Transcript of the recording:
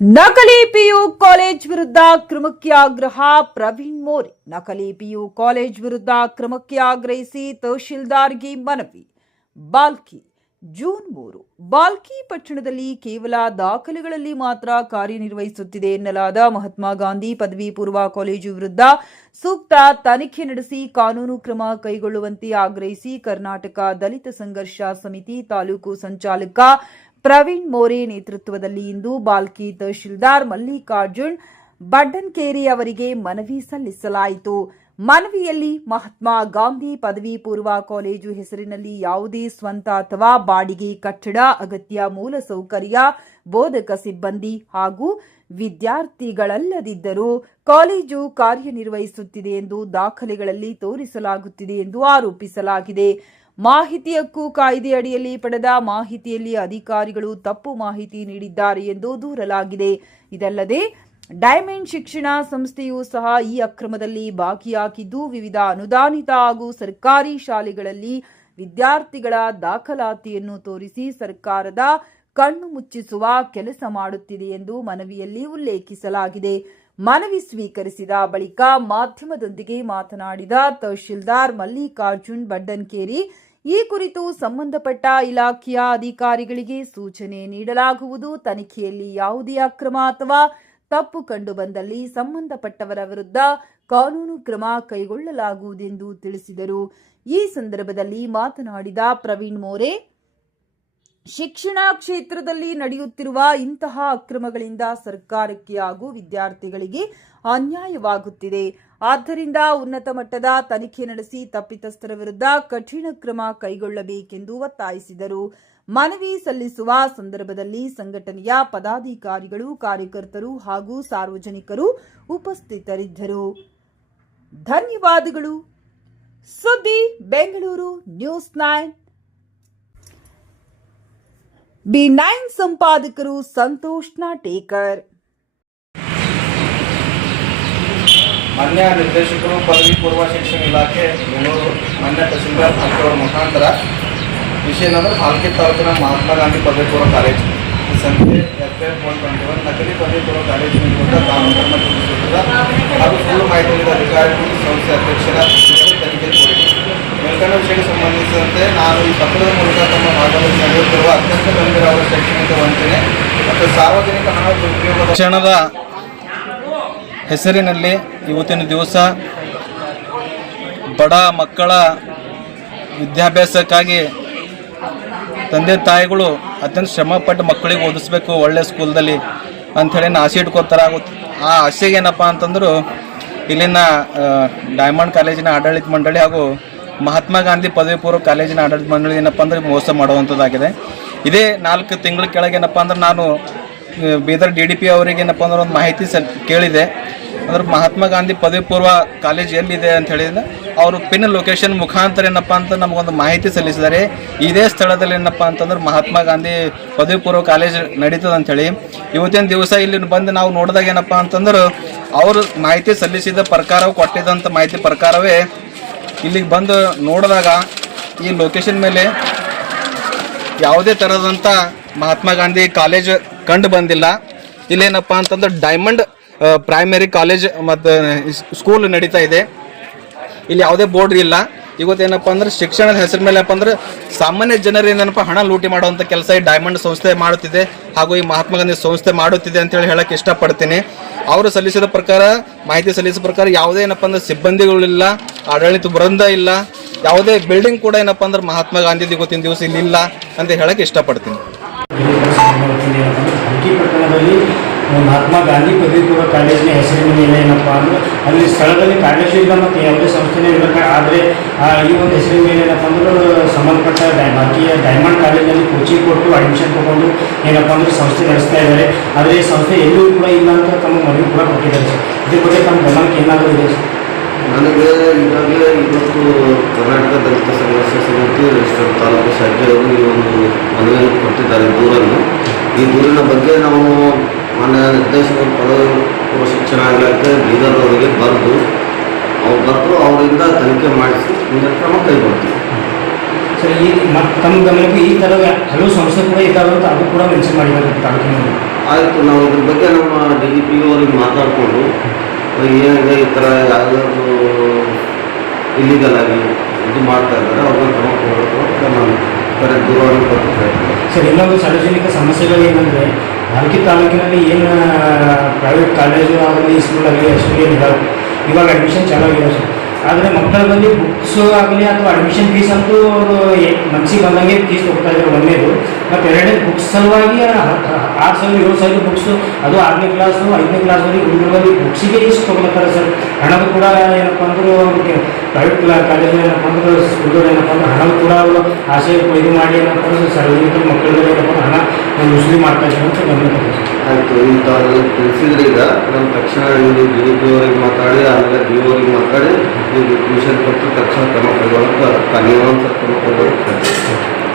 ನಕಲಿ PU college ವಿರುದ್ಧ ಕ್ರಮಕ್ಕೆ ಆಗ್ರಹ. ಪ್ರವೀಣ್ ಮೋರೆ ನಕಲಿ ಪಿಯು ಕಾಲೇಜ್ ವಿರುದ್ಧ ಕ್ರಮಕ್ಕೆ ಆಗ್ರಹಿಸಿ ತಹಶೀಲ್ದಾರ್ಗೆ ಮನವಿ. ಬಾಲ್ಕಿ ಜೂನ್ 3 ಬಾಲ್ಕಿ ಪಟ್ಟಣದಲ್ಲಿ ಕೇವಲ ದಾಖಲೆಗಳಲ್ಲಿ ಮಾತ್ರ ಕಾರ್ಯನಿರ್ವಹಿಸುತ್ತಿದೆ ಎನ್ನಲಾದ ಮಹಾತ್ಮ ಗಾಂಧಿ ಪದವಿ ಪೂರ್ವ ಕಾಲೇಜು ವಿರುದ್ಧ ಸೂಕ್ತ ತನಿಖೆ ನಡೆಸಿ ಕಾನೂನು ಕ್ರಮ ಕೈಗೊಳ್ಳುವಂತೆ ಆಗ್ರಹಿಸಿ ಕರ್ನಾಟಕ ದಲಿತ ಸಂಘರ್ಷ ಸಮಿತಿ ತಾಲೂಕು ಸಂಚಾಲಕ ಪ್ರವೀಣ್ ಮೋರೆ ನೇತೃತ್ವದಲ್ಲಿ ಇಂದು ಬಾಲ್ಕಿ ತಹಶೀಲ್ದಾರ್ ಮಲ್ಲಿಕಾರ್ಜುನ್ ಬಡ್ಡನ್ಕೇರಿ ಅವರಿಗೆ ಮನವಿ ಸಲ್ಲಿಸಲಾಯಿತು. ಮನವಿಯಲ್ಲಿ ಮಹಾತ್ಮ ಗಾಂಧಿ ಪದವಿ ಪೂರ್ವ ಕಾಲೇಜು ಹೆಸರಿನಲ್ಲಿ ಯಾವುದೇ ಸ್ವಂತ ಅಥವಾ ಬಾಡಿಗೆ ಕಟ್ಟಡ, ಅಗತ್ಯ ಮೂಲಸೌಕರ್ಯ, ಬೋಧಕ ಸಿಬ್ಬಂದಿ ಹಾಗೂ ವಿದ್ಯಾರ್ಥಿಗಳಲ್ಲದಿದ್ದರೂ ಕಾಲೇಜು ಕಾರ್ಯನಿರ್ವಹಿಸುತ್ತಿದೆ ಎಂದು ದಾಖಲೆಗಳಲ್ಲಿ ತೋರಿಸಲಾಗುತ್ತಿದೆ ಎಂದು ಆರೋಪಿಸಲಾಗಿದೆ. ಮಾಹಿತಿ ಹಕ್ಕು ಕಾಯ್ದೆ ಅಡಿಯಲ್ಲಿ ಪಡೆದ ಮಾಹಿತಿಯಲ್ಲಿ ಅಧಿಕಾರಿಗಳು ತಪ್ಪು ಮಾಹಿತಿ ನೀಡಿದ್ದಾರೆ ಎಂದು ದೂರಲಾಗಿದೆ. ಇದಲ್ಲದೆ ಡೈಮಂಡ್ ಶಿಕ್ಷಣ ಸಂಸ್ಥೆಯೂ ಸಹ ಈ ಅಕ್ರಮದಲ್ಲಿ ಭಾಗಿಯಾಗಿದ್ದು, ವಿವಿಧ ಅನುದಾನಿತ ಹಾಗೂ ಸರ್ಕಾರಿ ಶಾಲೆಗಳಲ್ಲಿ ವಿದ್ಯಾರ್ಥಿಗಳ ದಾಖಲಾತಿಯನ್ನು ತೋರಿಸಿ ಸರ್ಕಾರದ ಕಣ್ಣು ಮುಚ್ಚಿಸುವ ಕೆಲಸ ಮಾಡುತ್ತಿದೆ ಎಂದು ಮನವಿಯಲ್ಲಿ ಉಲ್ಲೇಖಿಸಲಾಗಿದೆ. ಮನವಿ ಸ್ವೀಕರಿಸಿದ ಬಳಿಕ ಮಾಧ್ಯಮದೊಂದಿಗೆ ಮಾತನಾಡಿದ ತಹಶೀಲ್ದಾರ್ ಮಲ್ಲಿಕಾರ್ಜುನ್ ಬಡ್ಡನ್ಕೇರಿ, ಈ ಕುರಿತು ಸಂಬಂಧಪಟ್ಟ ಇಲಾಖೆಯ ಅಧಿಕಾರಿಗಳಿಗೆ ಸೂಚನೆ ನೀಡಲಾಗುವುದು. ತನಿಖೆಯಲ್ಲಿ ಯಾವುದೇ ಅಕ್ರಮ ಅಥವಾ ತಪ್ಪು ಕಂಡುಬಂದಲ್ಲಿ ಸಂಬಂಧಪಟ್ಟವರ ವಿರುದ್ಧ ಕಾನೂನು ಕ್ರಮ ಕೈಗೊಳ್ಳಲಾಗುವುದೆಂದು ತಿಳಿಸಿದರು. ಈ ಸಂದರ್ಭದಲ್ಲಿ ಮಾತನಾಡಿದ ಪ್ರವೀಣ್ ಮೋರೆ, ಶಿಕ್ಷಣ ಕ್ಷೇತ್ರದಲ್ಲಿ ನಡೆಯುತ್ತಿರುವ ಇಂತಹ ಅಕ್ರಮಗಳಿಂದ ಸರ್ಕಾರಕ್ಕೆ ಹಾಗೂ ವಿದ್ಯಾರ್ಥಿಗಳಿಗೆ ಅನ್ಯಾಯವಾಗುತ್ತಿದೆ. ಆದ್ದರಿಂದ ಉನ್ನತ ಮಟ್ಟದ ತನಿಖೆ ನಡೆಸಿ ತಪ್ಪಿತಸ್ಥರ ವಿರುದ್ಧ ಕಠಿಣ ಕ್ರಮ ಕೈಗೊಳ್ಳಬೇಕೆಂದು ಒತ್ತಾಯಿಸಿದರು. ಮನವಿ ಸಲ್ಲಿಸುವ ಸಂದರ್ಭದಲ್ಲಿ ಸಂಘಟನೆಯ ಪದಾಧಿಕಾರಿಗಳು, ಕಾರ್ಯಕರ್ತರು ಹಾಗೂ ಸಾರ್ವಜನಿಕರು ಉಪಸ್ಥಿತರಿದ್ದರು. ಧನ್ಯವಾದಗಳು. ಸುದ್ದಿ ಬೆಂಗಳೂರು ನ್ಯೂಸ್ 9 B9 ಸಂಪಾದಕರು ಸಂತೋಷ್ ನಾಟೇಕರ್. ಮಾನ್ಯ ನಿರ್ದೇಶಕರು ಪದವಿ ಪೂರ್ವ ಶಿಕ್ಷಣ ಇಲಾಖೆ ಬೆಂಗಳೂರು, ಮಾನ್ಯ ತಹಶೀಲ್ದಾರ್ ಅವರ ಮುಖಾಂತರ ವಿಷಯ ಏನಂದ್ರೆ ಬಾಲ್ಕಿ ತಾಲೂಕಿನ ಮಹಾತ್ಮ ಗಾಂಧಿ ಪದವಿ ಪೂರ್ವ ಕಾಲೇಜು ಸಂಖ್ಯೆ FF121 ನಕಲಿ ಪದವಿ ಪೂರ್ವ ಕಾಲೇಜಿನ ವಿರುದ್ಧ ಕಾನೂನು ಕ್ರಮ ಜರುಗಿಸುತ್ತಿದ್ದ ಹಾಗೂ ಸುಳ್ಳು ಮಾಹಿತಿ ನೀಡಿದ ಅಧಿಕಾರಿಗಳು ಸಂಸ್ಥೆ ಅಧ್ಯಕ್ಷರ ತನಿಖೆ ಕೋರಿದೆ. ಮೇಲ್ಕಂಡ ವಿಷಯಕ್ಕೆ ಸಂಬಂಧಿಸಿದಂತೆ ನಾನು ಈ ಪತ್ರದ ಮೂಲಕ ತಮ್ಮ ಭಾಗದಲ್ಲಿ ನಡೆಯುತ್ತಿರುವ ಅತ್ಯಂತ ಗಂಭೀರವಾದ ಶೈಕ್ಷಣಿಕ ವಂಚನೆ ಮತ್ತು ಸಾರ್ವಜನಿಕ ಹಣ ದುರುಪಯೋಗದ ಶಿಕ್ಷಣದ ಹೆಸರಿನಲ್ಲಿ ಇವತ್ತಿನ ದಿವಸ ಬಡ ಮಕ್ಕಳ ವಿದ್ಯಾಭ್ಯಾಸಕ್ಕಾಗಿ ತಂದೆ ತಾಯಿಗಳು ಅತ್ಯಂತ ಶ್ರಮಪಟ್ಟು ಮಕ್ಕಳಿಗೆ ಓದಿಸ್ಬೇಕು ಒಳ್ಳೆ ಸ್ಕೂಲ್ದಲ್ಲಿ ಅಂಥೇಳಿ ಆಸೆ ಇಟ್ಕೋತಾರಾಗುತ್ತೆ. ಆ ಆಸೆಗೆ ಏನಪ್ಪ ಅಂತಂದ್ರು ಇಲ್ಲಿನ ಡೈಮಂಡ್ ಕಾಲೇಜಿನ ಆಡಳಿತ ಮಂಡಳಿ ಹಾಗೂ ಮಹಾತ್ಮ ಗಾಂಧಿ ಪದವಿ ಪೂರ್ವ ಕಾಲೇಜಿನ ಆಡಳಿತ ಮಂಡಳಿ ಏನಪ್ಪ ಅಂದ್ರೆ ಮೋಸ ಮಾಡುವಂಥದ್ದಾಗಿದೆ. ಇದೇ 4 ತಿಂಗಳ ಕೆಳಗೆ ಏನಪ್ಪ ಅಂದ್ರೆ ನಾನು ಬೀದರ್ DDP ಅವರಿಗೆ ಏನಪ್ಪ ಅಂದ್ರೆ ಒಂದು ಮಾಹಿತಿ ಕೇಳಿದೆ. ಅಂದ್ರೆ ಮಹಾತ್ಮ ಗಾಂಧಿ ಪದವಿ ಪೂರ್ವ ಕಾಲೇಜ್ ಎಲ್ಲಿದೆ ಅಂತ ಹೇಳಿದ್ರೆ ಅವರು ಪಿನ್ ಲೊಕೇಶನ್ ಮುಖಾಂತರ ಏನಪ್ಪ ಅಂತ ನಮಗೊಂದು ಮಾಹಿತಿ ಸಲ್ಲಿಸಿದ್ದಾರೆ. ಇದೇ ಸ್ಥಳದಲ್ಲಿ ಏನಪ್ಪ ಅಂತಂದ್ರೆ ಮಹಾತ್ಮ ಗಾಂಧಿ ಪದವಿ ಪೂರ್ವ ಕಾಲೇಜ್ ನಡೀತದೆ ಅಂಥೇಳಿ. ಇವತ್ತಿನ ದಿವಸ ಇಲ್ಲಿ ಬಂದು ನಾವು ನೋಡಿದಾಗ ಏನಪ್ಪ ಅಂತಂದ್ರೆ ಅವರು ಮಾಹಿತಿ ಸಲ್ಲಿಸಿದ ಪ್ರಕಾರ, ಕೊಟ್ಟಿದ್ದಂಥ ಮಾಹಿತಿ ಪ್ರಕಾರವೇ ಇಲ್ಲಿಗೆ ಬಂದು ನೋಡಿದಾಗ ಈ ಲೊಕೇಶನ್ ಮೇಲೆ ಯಾವುದೇ ಥರದಂಥ ಮಹಾತ್ಮ ಗಾಂಧಿ ಕಾಲೇಜ್ ಕಂಡು ಬಂದಿಲ್ಲ. ಇಲ್ಲೇನಪ್ಪ ಅಂತಂದ್ರೆ ಡೈಮಂಡ್ ಪ್ರೈಮರಿ ಕಾಲೇಜ್ ಮತ್ತು ಸ್ಕೂಲ್ ನಡೀತಾ ಇದೆ. ಇಲ್ಲಿ ಯಾವುದೇ ಬೋರ್ಡ್ ಇಲ್ಲ. ಇವತ್ತೇನಪ್ಪ ಅಂದ್ರೆ ಶಿಕ್ಷಣದ ಹೆಸರು ಮೇಲೆ ಏನಪ್ಪ ಅಂದ್ರೆ ಸಾಮಾನ್ಯ ಜನರು ಏನಪ್ಪ ಹಣ ಲೂಟಿ ಮಾಡುವಂಥ ಕೆಲಸ ಈ ಡೈಮಂಡ್ ಸಂಸ್ಥೆ ಮಾಡುತ್ತಿದೆ ಹಾಗೂ ಈ ಮಹಾತ್ಮ ಗಾಂಧಿ ಸಂಸ್ಥೆ ಮಾಡುತ್ತಿದೆ ಅಂತೇಳಿ ಹೇಳಕ್ಕೆ ಇಷ್ಟಪಡ್ತೀನಿ. ಅವರು ಸಲ್ಲಿಸಿದ ಪ್ರಕಾರ, ಮಾಹಿತಿ ಸಲ್ಲಿಸಿದ ಪ್ರಕಾರ ಯಾವುದೇ ಏನಪ್ಪ ಅಂದ್ರೆ ಸಿಬ್ಬಂದಿಗಳಿಲ್ಲ, ಆಡಳಿತ ವೃಂದ ಇಲ್ಲ, ಯಾವುದೇ ಬಿಲ್ಡಿಂಗ್ ಕೂಡ ಏನಪ್ಪ ಅಂದ್ರೆ ಮಹಾತ್ಮ ಗಾಂಧಿ ಇವತ್ತಿನ ದಿವಸ ಇಲ್ಲಿ ಇಲ್ಲ ಅಂತ ಹೇಳಕ್ಕೆ ಇಷ್ಟಪಡ್ತೀನಿ. ಮಹಾತ್ಮ ಗಾಂಧಿ ಪದವಿ ಪೂರ್ವ ಕಾಲೇಜಿನ ಹೆಸರಿನ ಮೇಲೆ ಏನಪ್ಪ ಅಂದರೆ ಅಲ್ಲಿ ಸ್ಥಳದಲ್ಲಿ ಕಾಲೇಜು ಇಲ್ಲ ಮತ್ತು ಯಾವುದೇ ಸಂಸ್ಥೆನೇ ಇರಬೇಕು. ಆದರೆ ಈ ಒಂದು ಹೆಸರಿನ ಮೇಲೆ ಏನಪ್ಪ ಅಂದ್ರೆ ಸಂಬಂಧಪಟ್ಟ ಬಾಕಿಯ ಡೈಮಂಡ್ ಕಾಲೇಜಿನಲ್ಲಿ ಕೋಚಿಂಗ್ ಕೊಟ್ಟು ಅಡ್ಮಿಷನ್ ತೊಗೊಂಡು ಏನಪ್ಪ ಅಂದರೆ ಸಂಸ್ಥೆ ನಡೆಸ್ತಾ ಇದ್ದಾರೆ. ಆದರೆ ಈ ಸಂಸ್ಥೆ ಎಲ್ಲೂ ಕೂಡ ಇಲ್ಲ ಅಂತ ತಮ್ಮ ಮನವಿ ಕೂಡ ಕೊಟ್ಟಿದ್ದಾರೆ ಸರ್. ಇದ್ರ ಬಗ್ಗೆ ತಮ್ಮ ಗಮನಕ್ಕೆ ಏನಾದರೂ ಇದೆ ಸರ್? ನನಗೆ ಈಗಾಗಲೇ ಇವತ್ತು ಕರ್ನಾಟಕ ದಲಿತ ಸಂಘರ್ಷ ಸಮಿತಿ ತಾಲೂಕು ಶಾಖೆಯವರು ಈ ಒಂದು ಮನವಿಯನ್ನು ಕೊಟ್ಟಿದ್ದಾರೆ, ದೂರನ್ನು. ಈ ದೂರಿನ ಬಗ್ಗೆ ನಾವು ಮಾನ್ಯ ನಿರ್ದೇಶಕರು ಪದವಿ ಪೂರ್ವ ಶಿಕ್ಷಣ ಇಲಾಖೆ ಬೀದರ್ವರೆಗೆ ಬರೆದು ಅವರಿಂದ ತನಿಖೆ ಮಾಡಿಸಿ ಮುಂದಿನ ಕ್ರಮ ಕೈಗೊಳ್ತೀವಿ. ಸರ್ ಈ ಮತ್ತು ತಮ್ಮ ಗಮನಕ್ಕೆ ಈ ಥರದ ಹಲವು ಸಮಸ್ಯೆ ಕೂಡ ಇದ್ದಾವೆ ಅಂತ ಅದು ಕೂಡ ಮೆನ್ಷನ್ ಮಾಡಿದ್ದಾರೆ ತಾಲೂಕಿನಲ್ಲಿ. ಆಯಿತು, ನಾವು ಇದ್ರ ಬಗ್ಗೆ ನಮ್ಮ ಡಿ ಡಿ ಪಿ ಅವ್ರಿಗೆ ಮಾತಾಡಿಕೊಂಡು ಏನಿದೆ ಈ ಥರ ಯಾವ್ದಾದ್ರು ಇಲ್ಲಿಗಲ್ ಆಗಿ ಇದು ಮಾಡ್ತಾ ಇದ್ದಾರೆ ಅವ್ರನ್ನ ಕ್ರಮ ಕೊಡಬೇಕು ಅಂತ ನಾನು ಕರೆ ದೂರವಾಣಿ ಕೊಡ್ತಾ ಇದ್ದೀನಿ. ಸರ್ ಇನ್ನೊಂದು ಸಾರ್ವಜನಿಕ ಸಮಸ್ಯೆಗಳು ಏನಂದರೆ ಬಾಲ್ಕಿ ತಾಲೂಕಿನಲ್ಲಿ ಏನು ಪ್ರೈವೇಟ್ ಕಾಲೇಜು ಆಗಲಿ ಸ್ಕೂಲ್ ಆಗಲಿ ಅಷ್ಟು ಏನಿದ್ದಾವೆ ಇವಾಗ ಅಡ್ಮಿಷನ್ ಚಾಲೂ ಆಗಿದೆ ಸರ್. ಆದರೆ ಮಕ್ಕಳ ಬಳಿ ಬುಕ್ಸು ಆಗಲಿ ಅಥವಾ ಅಡ್ಮಿಷನ್ ಫೀಸ್ ಅಂತೂ ಅವರು ಮನಸ್ಸಿಗೆ ಬಂದಂಗೆ ಫೀಸ್ ತೊಗೊಳ್ತಾ ಇದ್ದಾರೆ ಒಂದನೇದು. ಮತ್ತು ಎರಡನೇ ಬುಕ್ಸ್ ಸಲುವಾಗಿ 6,000-7,000 ಬುಕ್ಸು, ಅದು 6ನೇ ಕ್ಲಾಸು 5ನೇ ಕ್ಲಾಸ್ವರೆಗೆ ಹುಡುಗರಲ್ಲಿ ಬುಕ್ಸಿಗೆ ಇಷ್ಟು ತೊಗೊಳ್ತಾರೆ ಸರ್. ಹಣದು ಕೂಡ ಏನಪ್ಪ ಅಂದ್ರೆ ಅವ್ರಿಗೆ ಪ್ರೈವೇಟ್ ಕಾಲೇಜು ಏನಪ್ಪ ಅಂದ್ರೆ ಸ್ಕೂಲ್ಗಳು ಏನಪ್ಪ ಅಂದ್ರೆ ಹಣವು ಕೂಡ ಅವರು ಆಸೆ ಇದು ಮಾಡಿ ಏನಪ್ಪ ಅಂದ್ರೆ ಸಾರ್ವಜನಿಕರ ಮಕ್ಕಳಿಗೆ ಏನಪ್ಪ ಹಣ ವಸೂಲಿ ಮಾಡ್ತಾ ಇದ್ದಾರೆ ಅಂತ ಗಮನ. ಆಯಿತು, ಇಂಥ ತಿಳಿಸಿದ್ರೆ ಈಗ ನಮ್ಮ ತಕ್ಷಣ ಇವರು ಡಿ ಡಿ ಪಿ ಅವರಿಗೆ ಮಾತಾಡಿ ಆಮೇಲೆ ಬಿ ಅವರಿಗೆ ಮಾತಾಡಿ ವಿಷಯ ಕೊಟ್ಟು ತಕ್ಷಣ ಕ್ರಮ ಕೈಗೊಳ್ಳಕ್ಕೆ ನೀವು ಒಂದು ಕ್ರಮ ಕೈಗೊಳ್ಳಕ್ಕೆ